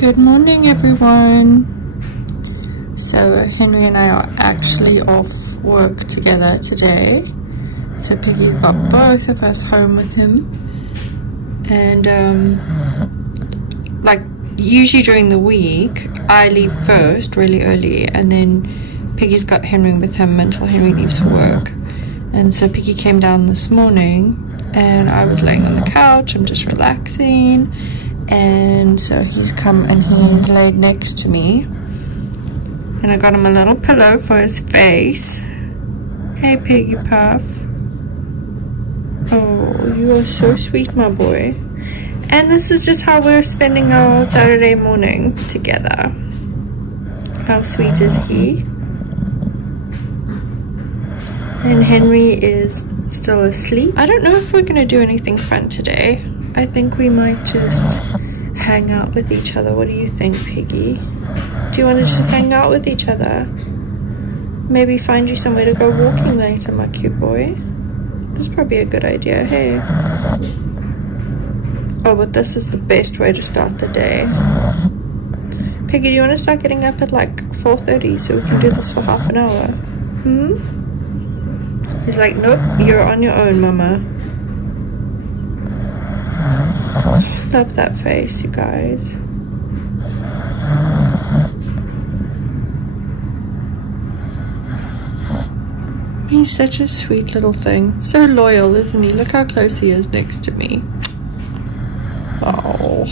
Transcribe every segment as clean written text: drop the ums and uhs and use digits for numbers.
Good morning, everyone. So Henry and I are actually off work together today. So Piggy's got both of us home with him. And like usually during the week, I leave first really early, and then Piggy's got Henry with him until Henry leaves for work. And so Piggy came down this morning and I was laying on the couch, I'm just relaxing, and so he's come and he's laid next to me, and I got him a little pillow for his face. Hey Piggy Puff. Oh, you are so sweet, my boy. And this is just how we're spending our Saturday morning together. How sweet is he? And Henry is still asleep. I don't know if we're gonna do anything fun today. I think we might just hang out with each other. What do you think, Piggy? Do you want to just hang out with each other? Maybe find you somewhere to go walking later, my cute boy. That's probably a good idea, hey? Oh, but this is the best way to start the day. Piggy, do you want to start getting up at like 4:30 so we can do this for half an hour? He's like, nope, you're on your own, mama. Love that face, you guys. He's such a sweet little thing. So loyal, isn't he? Look how close he is next to me. Oh.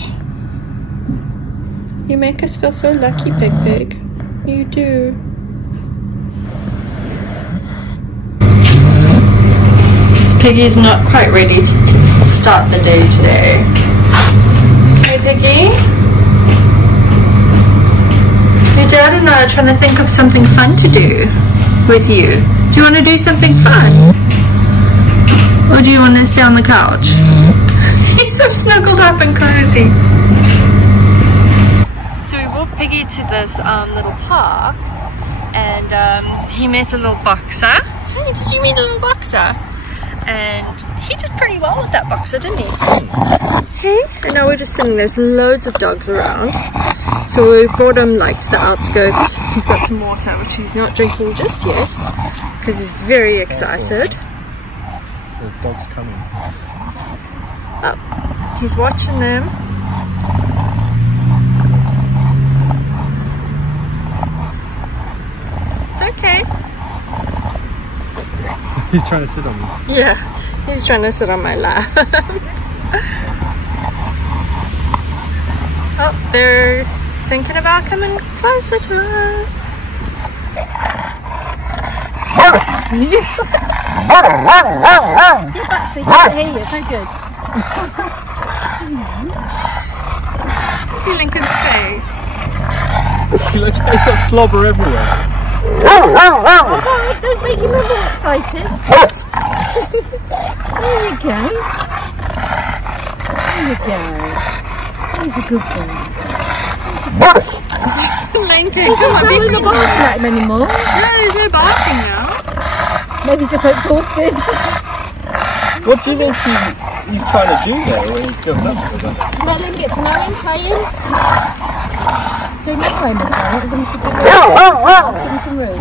You make us feel so lucky, Pig. You do. Piggy's not quite ready to start the day today. Hey Piggy? Your dad and I are trying to think of something fun to do with you. Do you want to do something fun? Or do you want to stay on the couch? He's so snuggled up and cozy. So we brought Piggy to this little park, and he met a little boxer. Hey, did you meet a little boxer? And he did pretty well with that boxer, didn't he? Hey, and now we're just sitting, there's loads of dogs around. So we've brought him like to the outskirts. He's got some water, which he's not drinking just yet, because he's very excited. There's dogs coming. Oh, he's watching them. It's okay. He's trying to sit on me. Yeah, he's trying to sit on my lap. Oh, they're thinking about coming closer to us. Get back so he can't hear you, so good. See Lincoln's face. Look, he's got slobber everywhere. Oh, don't make him all excited. There you go. There you go. He's a good boy. Lincoln, come on, He's not barking at him anymore. No, there's no barking now. Maybe he's just so exhausted. What do you think he's trying to do there when he goes up to them? Let him get to know him, play him. Don't make him play. Give him some room.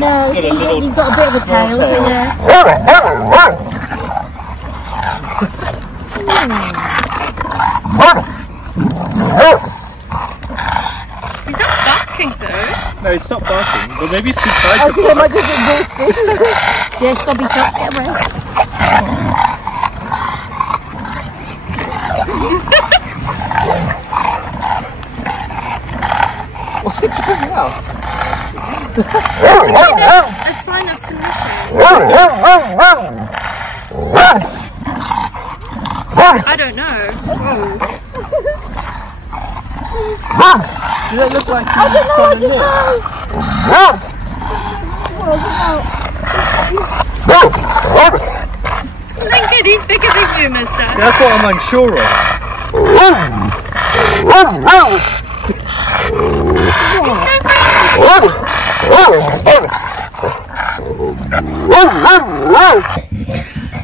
No, he's got a bit of a tail, so yeah. He's not barking though. No, he's not barking, but maybe he's too tired to So bark. much exhausted. Yeah, stubby chop, get a rest. What's he doing now? That's a sign of submission. I don't know. Does that look like he's trying to live? Lincoln, he's bigger than you, mister. That's what I'm unsure of.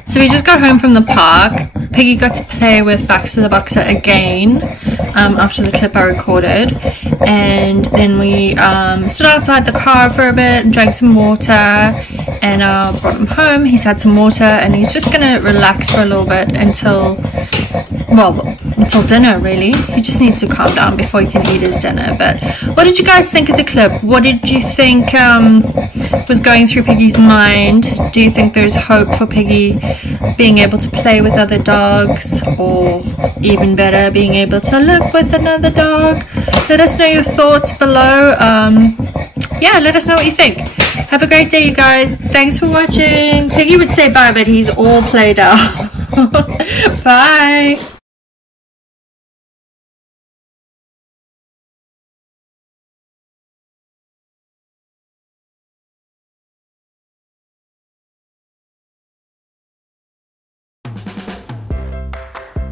So we just got home from the park. Piggy got to play with Baxter the Boxer again after the clip I recorded, and then we stood outside the car for a bit and drank some water, and brought him home. He's had some water and he's just gonna relax for a little bit until dinner really. He just needs to calm down before he can eat his dinner. But what did you guys think of the clip? What did you think was going through Piggy's mind? Do you think there's hope for Piggy being able to play with other dogs, or even better, being able to live with another dog? Let us know your thoughts below. Yeah, let us know what you think. Have a great day, you guys. Thanks for watching. Piggy would say bye, but he's all played out. Bye.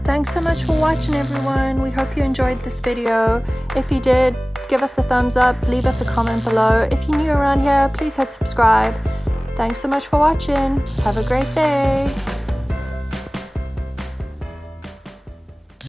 Thanks so much for watching, everyone. We hope you enjoyed this video. If you did, give us a thumbs up, leave us a comment below. If you're new around here, please hit subscribe. Thanks so much for watching. Have a great day.